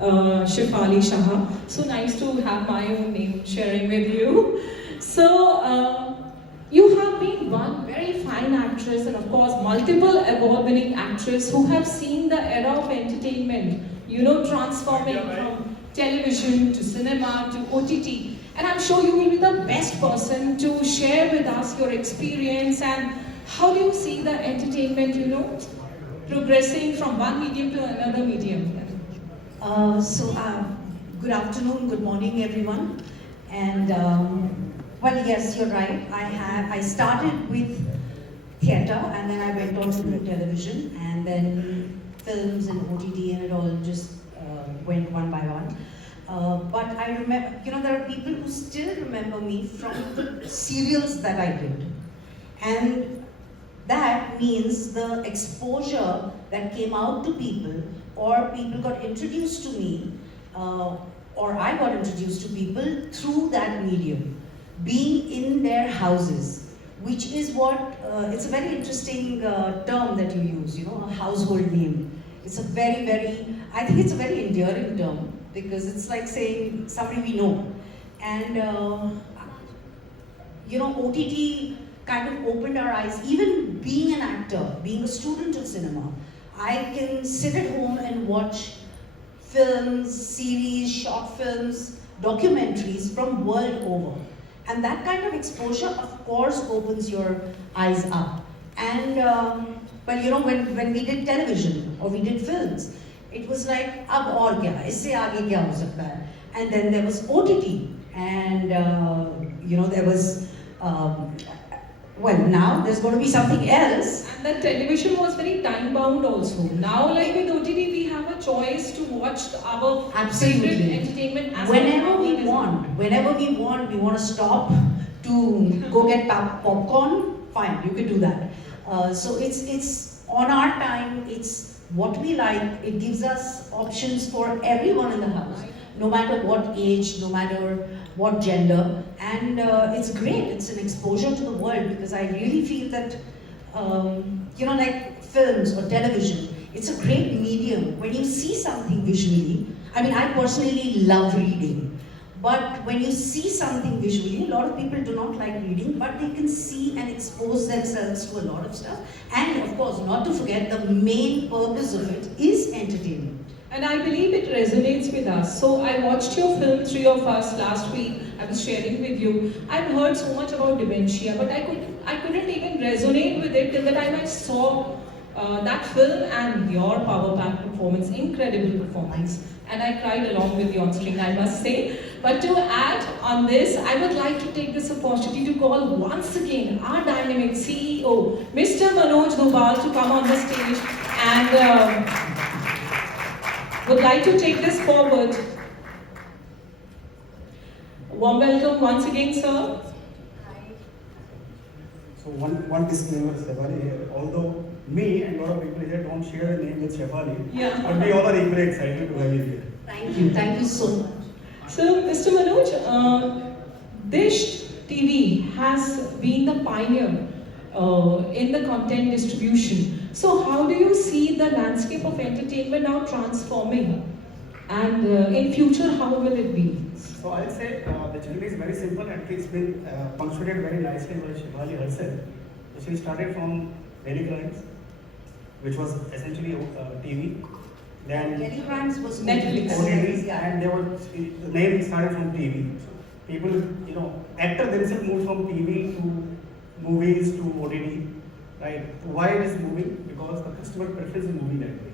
Shefali Shah. So nice to have my own name sharing with you. So you have been one very fine actress and of course multiple award-winning actress who have seen the era of entertainment, transforming from television to cinema to OTT. And I'm sure you will be the best person to share with us your experience and how do you see the entertainment, progressing from one medium to another medium. Good afternoon, good morning, everyone. And well, yes, you're right. I started with theatre, and then I went on to do television, and then films and OTT, and it all just went one by one. But I remember, there are people who still remember me from the serials that I did, and that means the exposure that came out to people, or people got introduced to me, or I got introduced to people through that medium, being in their houses, which is what, it's a very interesting term that you use, a household name. It's a I think it's a very endearing term, because it's like saying somebody we know. And, OTT kind of opened our eyes. Even being an actor, being a student of cinema, I can sit at home and watch films, series, short films, documentaries from world over. And that kind of exposure, of course, opens your eyes up. And, when we did television or we did films, it was like, ab aur kya, isse aage kya ho sakta hai? And then there was OTT, and there was well, now there's going to be something else. And the television was very time bound also. Now, like with OTT, we have a choice to watch our favorite entertainment as whenever we want, we want to stop to go get popcorn, fine, you can do that. So it's on our time, it's what we like, it gives us options for everyone in the house, no matter what age, no matter what gender, and it's great. It's an exposure to the world, because I really feel that, like films or television, it's a great medium. When you see something visually, I mean, I personally love reading, but when you see something visually, a lot of people do not like reading, but they can see and expose themselves to a lot of stuff. And of course, not to forget, the main purpose of it is entertainment. And I believe it resonates with us. So I watched your film, Three of Us, last week. I was sharing with you. I've heard so much about dementia, but I couldn't even resonate with it till the time I saw that film and your power-packed performance, incredible performance. And I cried along with you on screen, I must say. But to add on this, I would like to take this opportunity to call once again our dynamic CEO, Mr. Manoj Dobhal, to come on the stage and would like to take this forward. Warm welcome once again, sir. So one disclaimer, Shefali here. Although me and a lot of people here don't share the name with Shefali, but we all are equally excited to have you here. Thank you so much. So, Mr. Manoj, Dish TV has been the pioneer in the content distribution. So how do you see the landscape of entertainment now transforming? And in future, how will it be? So I'll say the journey is very simple, and it's been punctuated very nicely by Shefali herself. So she started from Daily Crimes, which was essentially TV. Then Daily Crimes was Netflix. OTT, and the name started from TV. People, actors themselves moved from TV to movies to OTT. Right? Why it is moving? Because the customer preference is moving that way.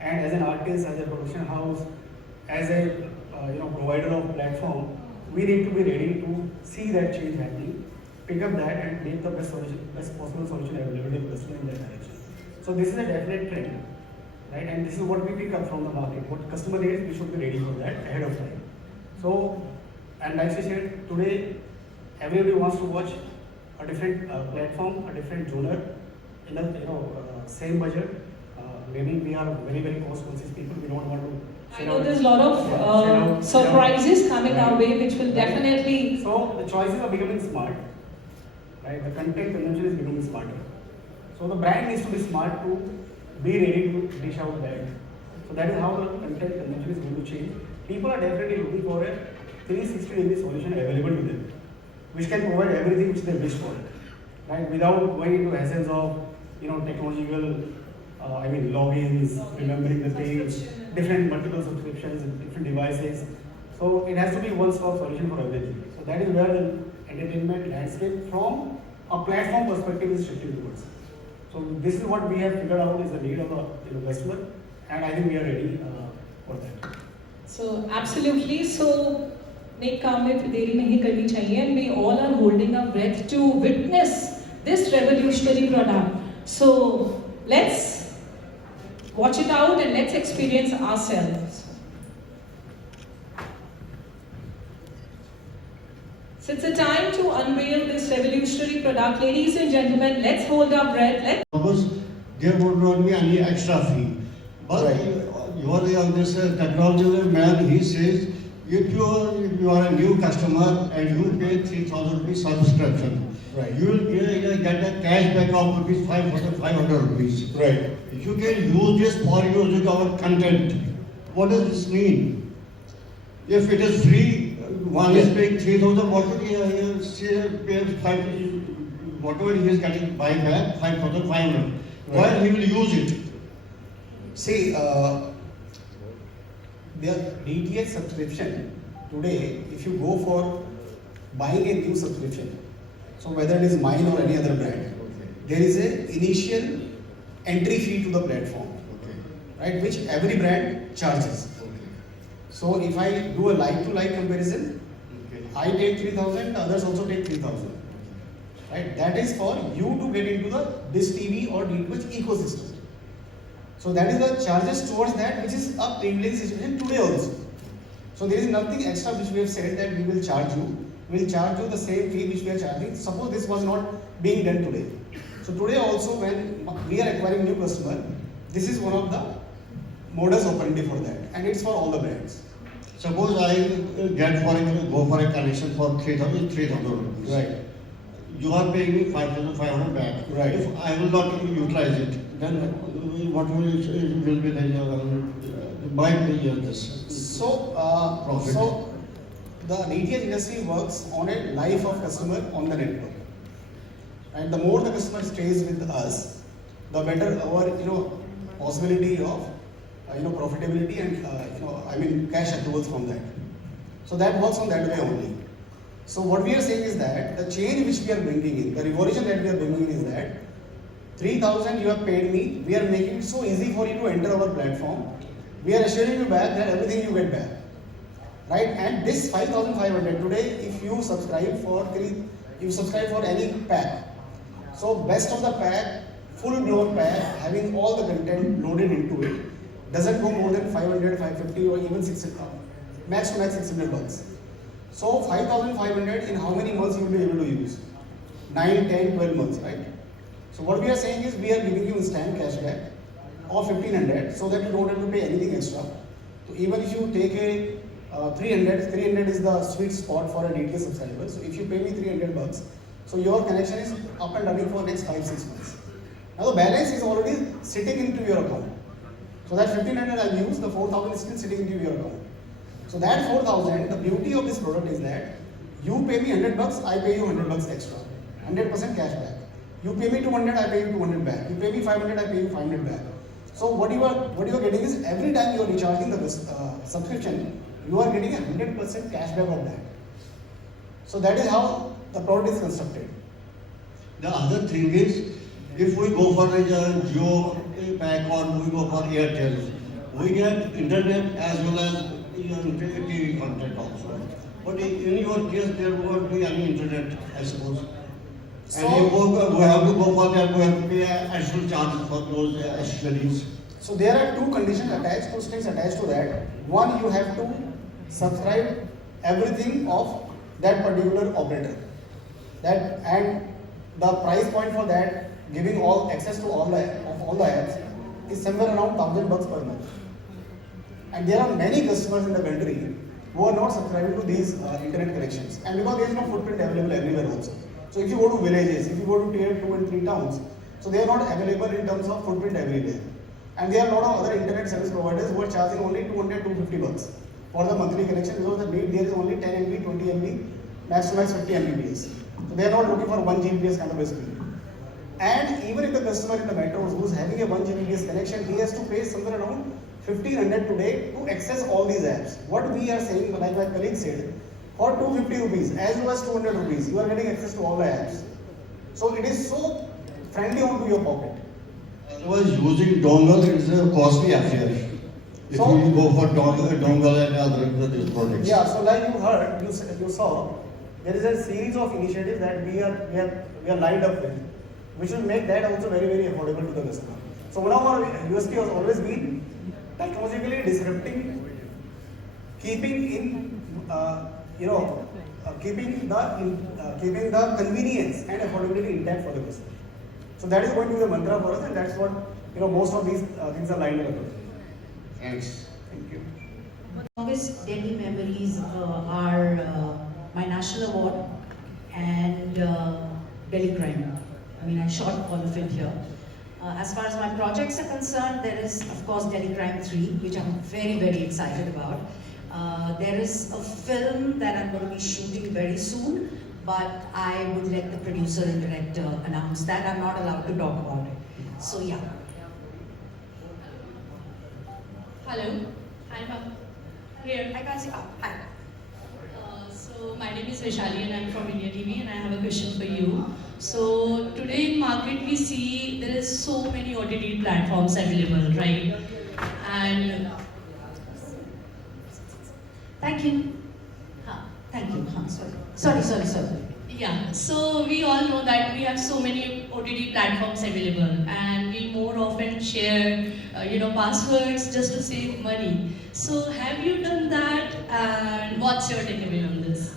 And as an artist, as a production house, as a provider of platform, we need to be ready to see that change happening, pick up that, and make the best possible solution available to the customer in that direction. So this is a definite trend, right? And this is what we pick up from the market. What customer needs, we should be ready for that ahead of time. So, and like she said, today everybody wants to watch a different platform, a different genre, in a same budget. Maybe we are very cost conscious people. We don't want to. I know there's a lot of surprises coming our way, which will definitely. So the choices are becoming smart, right? The content consumption is becoming smarter. So the brand needs to be smart to be ready to dish out that. So that is how the content consumption is going to change. People are definitely looking for a 360-degree solution available to them, which can provide everything which they wish for, right? Without going into essence of technological, logins, remembering the things, different multiple subscriptions, different devices. So it has to be one-stop solution for everything. So that is where the entertainment landscape from a platform perspective is shifting towards. So this is what we have figured out is the need of a customer, and I think we are ready for that. So absolutely. So नेक काम में देरी नहीं करनी चाहिए, and we all are holding our breath to witness this revolutionary product. So let's watch it out and let's experience ourselves. So it's a time to unveil this revolutionary product. Ladies and gentlemen, let's hold our breath. Suppose there would not be any extra fee. But you are this technology man, he says, if you are a new customer and you pay 3,000 rupees subscription, right, you will get a cashback of rupees 500 rupees. Right. You can use this for using our content. What does this mean? If it is free, one is paying 3,000, what would he pay 5,000, whatever he is getting buy back 5,500. Why he will use it? See, the DTH subscription today, if you go for buying a new subscription, so whether it is mine or any other brand, there is a initial entry fee to the platform, right, which every brand charges. So if I do a like-to-like comparison, I take 3,000, others also take 3,000. Right? That is for you to get into the Dish TV or DTH ecosystem. So that is the charges towards that, which is a privileged situation today also. So there is nothing extra which we have said that we will charge you. We will charge you the same fee which we are charging. Suppose this was not being done today. So today also when we are acquiring new customer, this is one of the modus operandi for that, and it's for all the brands. Suppose I go for a connection for 3,000 rupees. Right. You are paying me 5,500 back. Right. If I will not utilize it, then what will be this? So, Profit. so the DTH industry works on a life of customer on the network, and the more the customer stays with us, the better our possibility of profitability and cash accruals from that. So that works on that way only. So what we are saying is that the change which we are bringing in, the revolution that we are bringing in is that 3,000 you have paid me, we are making it so easy for you to enter our platform. We are assuring you back that everything you get back, right? And this 5,500 today, if you subscribe for any pack, so best of the pack, full-blown pack, having all the content loaded into it, doesn't go more than 500, 550 or even 600, max to max 600 bucks. So 5,500 in how many months you will be able to use? 9, 10, 12 months, right? So what we are saying is we are giving you instant cashback of 1,500 so that you don't have to pay anything extra. So even if you take a 300 is the sweet spot for a DTH subscriber. So if you pay me 300 bucks, so your connection is up and running for next 5-6 months. Now the balance is already sitting into your account. So that 1,500 I'll use, the 4,000 is still sitting into your account. So that 4,000, the beauty of this product is that you pay me 100 bucks, I pay you 100 bucks extra. 100% cash back. You pay me 200, I pay you 200 back. You pay me 500, I pay you 500 back. So what you are getting is every time you are recharging the subscription, you are getting 100% cash back of that. So that is how the product is constructed. The other thing is, if we go for a Jio pack or we go for Airtel, we get internet as well as TV content also. But in your case, there won't be any internet, I suppose. So, and we have to go for that, we have to pay additional charges for those accessories. So there are two conditions attached, two strings attached to that. One, you have to subscribe everything of that particular operator. And the price point for that, giving all access to all the apps, is somewhere around 1,000 bucks per month. And there are many customers in the country who are not subscribing to these internet connections. And because there is no footprint available everywhere also. So if you go to villages, if you go to tier 2 and 3 towns, so they are not available in terms of footprint everywhere. And there are a lot of other internet service providers who are charging only 200, 250 bucks. for the monthly connection because the need there is only 10 MB, 20 MB, max to max 50 Mbps. So they are not looking for 1 Gbps kind of a speed. And even if the customer in the metros who is having a 1 Gbps connection, he has to pay somewhere around 1500 today to access all these apps. What we are saying, like my colleague said, for 250 rupees as well as 200 rupees, you are getting access to all the apps. So it is so friendly onto your pocket. Otherwise, using dongle is a costly affair. If So- you go for dongle and other products. Yeah, so like you heard, you saw, there is a series of initiatives that we are lined up with, which will make that also very, very affordable to the customer. So one of our USP has always been technologically disrupting, keeping in, keeping the convenience and affordability intact for the customer. So that is going to be the mantra for us, and that's what most of these things are lined up with. Thanks. Thank you. Strongest Delhi memories are my national award and Delhi crime. I mean, I shot all of it here. As far as my projects are concerned, there is, of course, Delhi Crime 3, which I'm very, very excited about. There is a film that I'm going to be shooting very soon, but I would let the producer and director announce that. I'm not allowed to talk about it. So, yeah. Hello, I'm up here. I can't see. Oh, hi. So my name is Shefali and I'm from India TV and I have a question for you. So today in market we see there is so many OTT platforms available, right? And Thank you. Thank you. Sorry. yeah, so we all know that we have so many OTT platforms available and we more often share, passwords just to save money. So have you done that and what's your takeaway on this?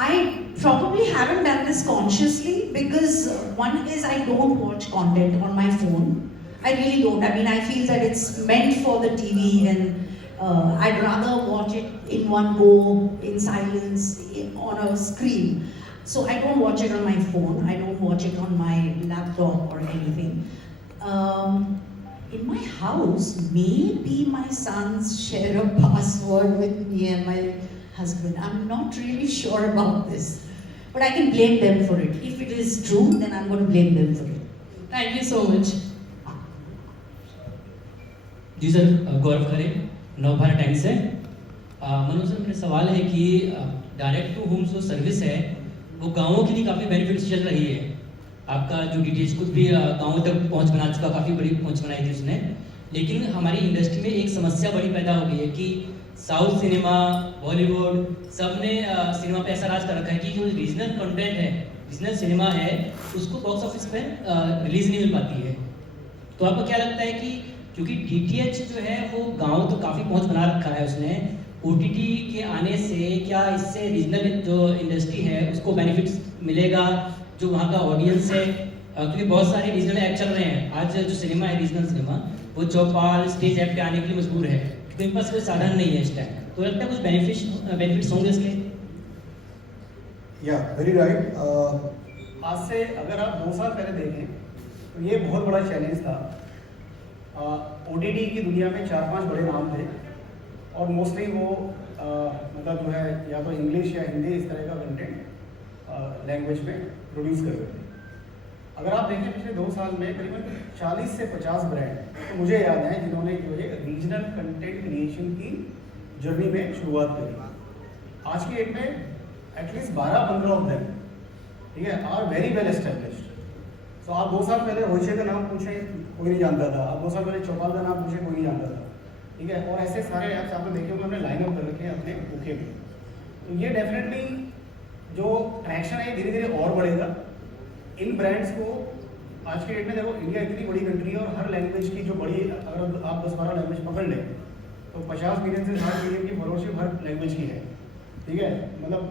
I probably haven't done this consciously because one is I don't watch content on my phone. I really don't. I mean, I feel that it's meant for the TV and I'd rather watch it in one go, in silence, on a screen. So I don't watch it on my phone. I don't watch it on my laptop or anything. In my house, maybe my sons share a password with me and my husband. I'm not really sure about this. But I can blame them for it. If it is true, then I'm going to blame them for it. Thank you so much. जी sir, Gaurav Khare, Navbharat Times से। Manoj sir, मेरा सवाल है कि direct to home जो service है वो गाँवों के लिए काफ़ी बेनिफिट्स चल रही है। आपका जो डीटीएच खुद भी गाँवों तक पहुँच बना चुका, काफ़ी बड़ी पहुँच बनाई थी उसने। लेकिन हमारी इंडस्ट्री में एक समस्या बड़ी पैदा हो गई है कि साउथ सिनेमा, बॉलीवुड, सब ने सिनेमा पे ऐसा राज कर रखा है कि जो रीजनल कंटेंट है, रीजनल सिनेमा है, उसको बॉक्स ऑफिस पे रिलीज नहीं मिल पाती है। तो आपको क्या लगता है कि क्योंकि डीटीएच जो है वो गांव तो काफ़ी पहुंच बना रखा है उसने, ओटीटी के आने से क्या इससे रीजनल जो इंडस्ट्री है उसको बेनिफिट्स मिलेगा, जो वहाँ का ऑडियंस है? क्योंकि बहुत सारे रीजनल ऐप चल रहे हैं, आज जो सिनेमा है रीजनल सिनेमा वो चौपाल स्टेज ऐप पे आने के लिए मजबूर है क्योंकि इनके पास कोई साधन नहीं है इस टाइम। तो लगता है कुछ बेनिफिट्स होंगे इसके? या वेरी राइट। आज से अगर आप 2 साल पहले देखें तो ये बहुत बड़ा चैलेंज था। ओटीटी की दुनिया में 4-5 बड़े नाम थे और मोस्टली वो मतलब जो है या तो इंग्लिश या हिंदी इस तरह का कंटेंट लैंग्वेज में प्रोड्यूस कर रहे थे। अगर आप देखें पिछले 2 साल में करीबन 40 से 50 ब्रांड तो मुझे याद है जिन्होंने जो है रीजनल कंटेंट क्रिएशन की जर्नी में शुरुआत करी। आज की डेट में एटलीस्ट 12-15 ऑफ देम, ठीक है, आर वेरी वेल एस्टेब्लिश्ड। तो आप 2 साल पहले होशे का नाम पूछें कोई नहीं जानता था, आप 2 साल पहले चौपाल का नाम पूछें कोई नहीं जानता था, ठीक है। और ऐसे सारे ऐप्स आपने देखे होंगे हमने लाइन अप कर रखे हैं अपने ओके में। तो ये डेफिनेटली जो ट्रैक्शन है धीरे धीरे और बढ़ेगा। इन ब्रांड्स को आज के डेट में देखो, इंडिया इतनी बड़ी कंट्री है और हर लैंग्वेज की जो बड़ी, अगर आप 10-12 लैंग्वेज पकड़ लें तो 50 मिलियन से 60 मिलियन की फॉलोअरशिप हर लैंग्वेज की है, ठीक है। मतलब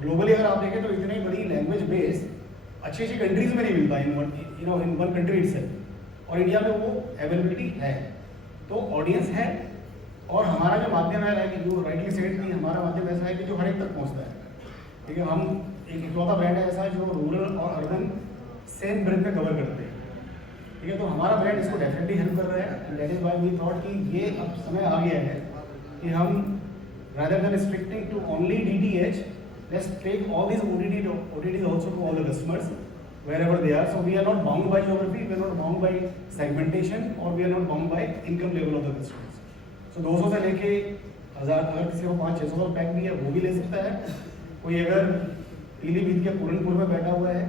ग्लोबली अगर आप देखें तो इतनी बड़ी लैंग्वेज बेस अच्छी अच्छी कंट्रीज में नहीं मिलता इन वन कंट्री इटसेल्फ, और इंडिया में वो अवेलेबिलिटी है। तो ऑडियंस है और हमारा जो माध्यम है कि जो राइटली सेड कि हमारा माध्यम ऐसा है कि जो हर एक तक पहुंचता है, ठीक है। हम एक इकलौता ब्रांड है ऐसा जो रूरल और अर्बन सेम ब्रेथ में कवर करते हैं, ठीक है, तो हमारा ब्रांड इसको डेफिनेटली हेल्प कर रहा है, and that is why we thought कि ये अब समय आ गया है कि हम rather than restricting to only DTH, let's take all these OTTs also to all the customers wherever they are. So we are not bound by geography, we are not bound by segmentation, or we are not bound by income level of the customers. So 200 से लेके 1000, अगर किसी को 500-600 का pack भी है वो भी ले सकता है. कोई अगर पीलीभीत के पूरनपुर में बैठा हुआ है,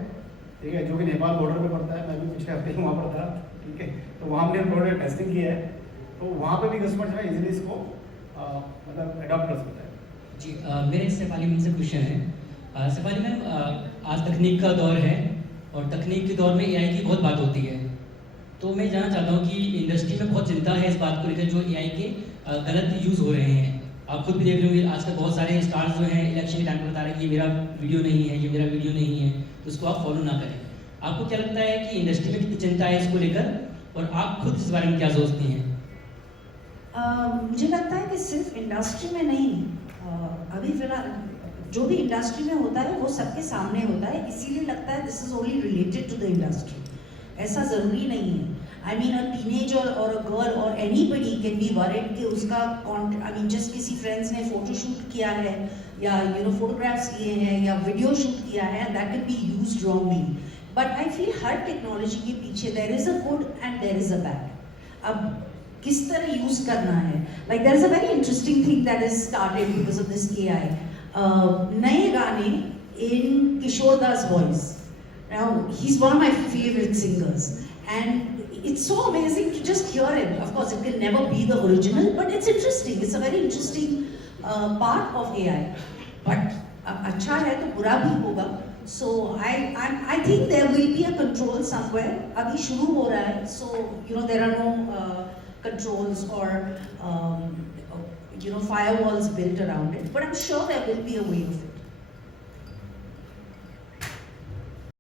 ठीक है, जो कि नेपाल बॉर्डर पे पड़ता है, मैं भी पिछले हफ्ते वहाँ पर था, ठीक है, तो वहाँ हमने प्रोडक्ट टेस्टिंग किया है, तो वहाँ पे भी कस्टमर जो है इजीली इसको मतलब अडॉप्ट कर सकता है. जी मेरे शेफाली मैम से क्वेश्चन है. शेफाली मैम, आज तकनीक का दौर है और तकनीक के दौर में एआई की बहुत बात होती है, तो मैं जानना चाहता हूँ कि इंडस्ट्री में बहुत चिंता है इस बात को लेकर जो एआई के गलत यूज़ हो रहे हैं. आप खुद भी देख रहे होंगे आजकल बहुत सारे स्टार्स जो हैं इलेक्शन के टाइम पर बता रहे हैं कि ये मेरा वीडियो नहीं है, ये मेरा वीडियो नहीं है, तो उसको आप फॉलो ना करें. आपको क्या लगता है कि इंडस्ट्री में कितनी चिंता है इसको लेकर, और आप खुद इस बारे में क्या सोचती हैं? मुझे लगता है कि सिर्फ इंडस्ट्री में नहीं, अभी फिलहाल जो भी इंडस्ट्री में होता है वो सबके सामने होता है, इसीलिए लगता है this is only related to the industry. ऐसा ज़रूरी नहीं है. आई मीन अ टीनेजर और अ गर्ल और एनीबडी कैन बी वरीड कि उसका आई मीन जस्ट किसी फ्रेंड्स ने फोटो शूट किया है या फोटोग्राफ्स लिए हैं या वीडियो शूट किया है, that can be used wrongly. But I feel हर टेक्नोलॉजी के पीछे there is a good and there is a bad. अब किस तरह यूज करना है, like there is a very interesting thing that is started because of this AI. नए गाने in Kishore Das voice. Now he's one of my favorite singers, and it's so amazing to just hear him. Of course, it can never be the original, but it's interesting. It's a very interesting part of AI. But अच्छा है तो बुरा भी होगा. So I think there will be a control somewhere. अभी शुरू हो रहा है, so there are no controls or firewalls built around it. But I'm sure there will be a way of it.